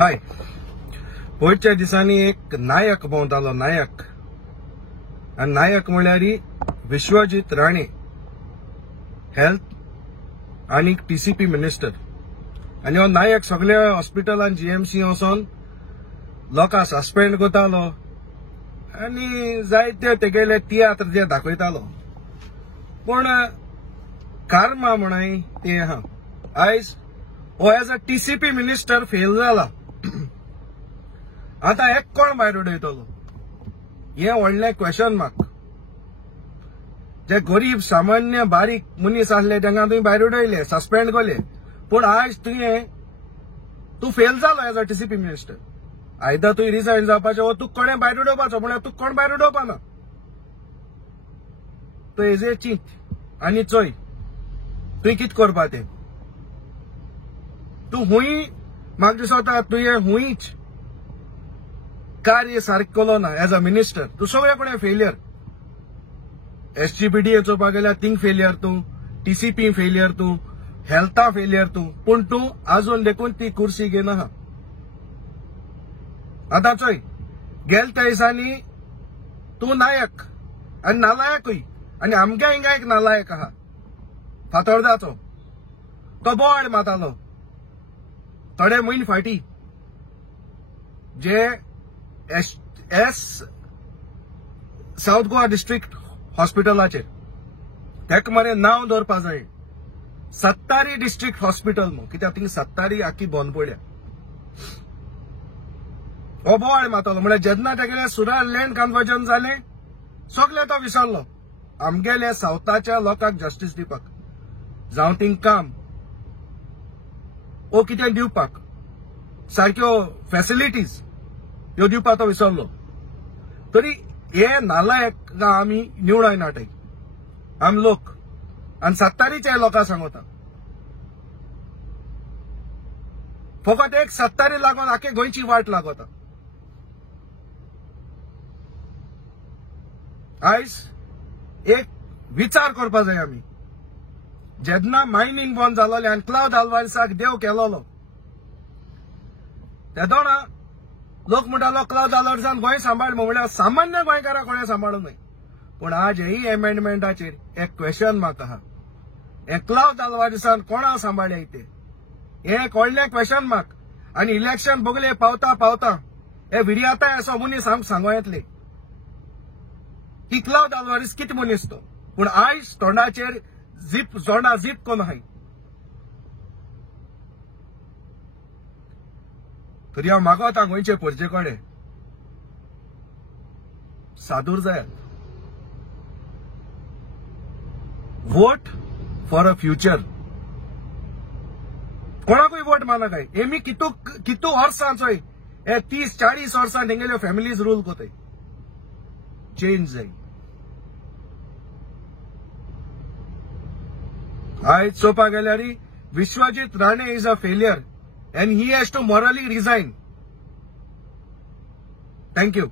हाय पयरच्या दिसांनी एक नायक भोंवतालो नायक आनी नायक म्हळ्यार विश्वजीत राणे हेल्थ आनी टीसीपी मिनिस्टर आनी हो नायक सगळ्या हॉस्पिटलांत जीएमसी वचोन लोकांक सस्पेंड करतालो आनी जायते तेगेले तियात्र जे दाखयतालो पूण कार्मा म्हणाय ते आहा आयज हो as a TCP minister fail जाला आता एक कोण भायर उडयतलो हे व्हडलें क्वेश्चन मार्क जे गरीब सामान्य बारीक मनीस आसले तांकां तुवें भायर उडयले सस्पेंड केले पूण आयज तूं फेल जालो as a TCP minister either तुवें रिजायन जावपाचें वो तुका कोणें भायर उडोवपाचो म्हळ्यार तुका कोण भायर उडोवपाना तो हेजे चिंत आनी चोय तुवें कितें करपा तें तूं हुंय म्हाका दिसता तुवें हुंयच कार्य सारकें केलो ना एज अ मिनिस्टर तूं सगळे कडेन फेलियर एसजीपीडीए चोवपाक गेल्यार थिंग फेलियर तूं टीसीपी फेलियर तूं हेल्था फेलियर तूं पूण तूं आजून देखून ती कुर्सी घेवन आहा आतां चोय गेल त्या दिसांनी तूं नायक आनी नालायकूय आनी आमगे हिंगा एक नालायक आहा फातोर्डाचो तो बोवाड मारतालो थोडे म्हयने फाटीं जे साउथ गोवा डिस्ट्रिक्ट हॉस्पिटलाचेर तेका मरे नांव दवरपा जाय सत्तारी डिस्ट्रिक्ट हॉस्पिटल म्हूण कित्याक थिंग सत्तारी आख्खी बंद पडल्या हो बोवाळ मारतालो म्हळ्यार जेन्ना तेगेले सुरार लँड कन्वर्जन जालें सगळे तो विसरलो आमगेले सावथाच्या लोकांक जस्टीस दिवपाक जावं थिंग काम ओ कितें दिवपाक सारक्यो फॅसिलिटीज ह्यो दिवपाक तो विसरलो तरी हे नालायक आमी निवडाय नाटाय आमी लोक आनी सत्तारीचे लोकांक सांगता फकत एक सत्तारी लागून आख्खे गोंयची वाट लागता आयज एक विचार करपा जाय आमी जेन्ना मायनिंग बंद जालोलें आनी क्लाउड आल्वारिसाक देव केलोलो तेदोना लोक म्हणटालो क्लाउड आल्वारिसान गोंय सांबाळ म्हळ्यार सामान्य गोंयकारां कोणें सांबाळूंक न्हय पूण आज हेय एमेंडमेंटाचेर एक क्वेश्चन मार्क आहा हे क्लाउड आल्वारिसान कोणा सांबाळ्या ते हे एक व्हडलें क्वेश्चन मार्क आनी इलेक्शन बगले पावता पावता हे विर्याताय असो मनीस आमकां सांगो येतले की क्लाउड आल्वारीस कितें मनीस तो पूण आयज तोंडाचेर जोडा झीप कोण आहाय तरी हांव मागोता गोंयचे परजे कडेन सादूर जायात वोट फॉर अ फ्युचर कोणाकूय वोट मानाकाय एमी कितू वर्सां चोय हे 30-40 वर्सां तेंगेल्यो फॅमिलीज रूल कोताय चेंज जाय आयज चोवपाक गेल्यार Vishwajit Rane is a failure and he has to morally resign. Thank you.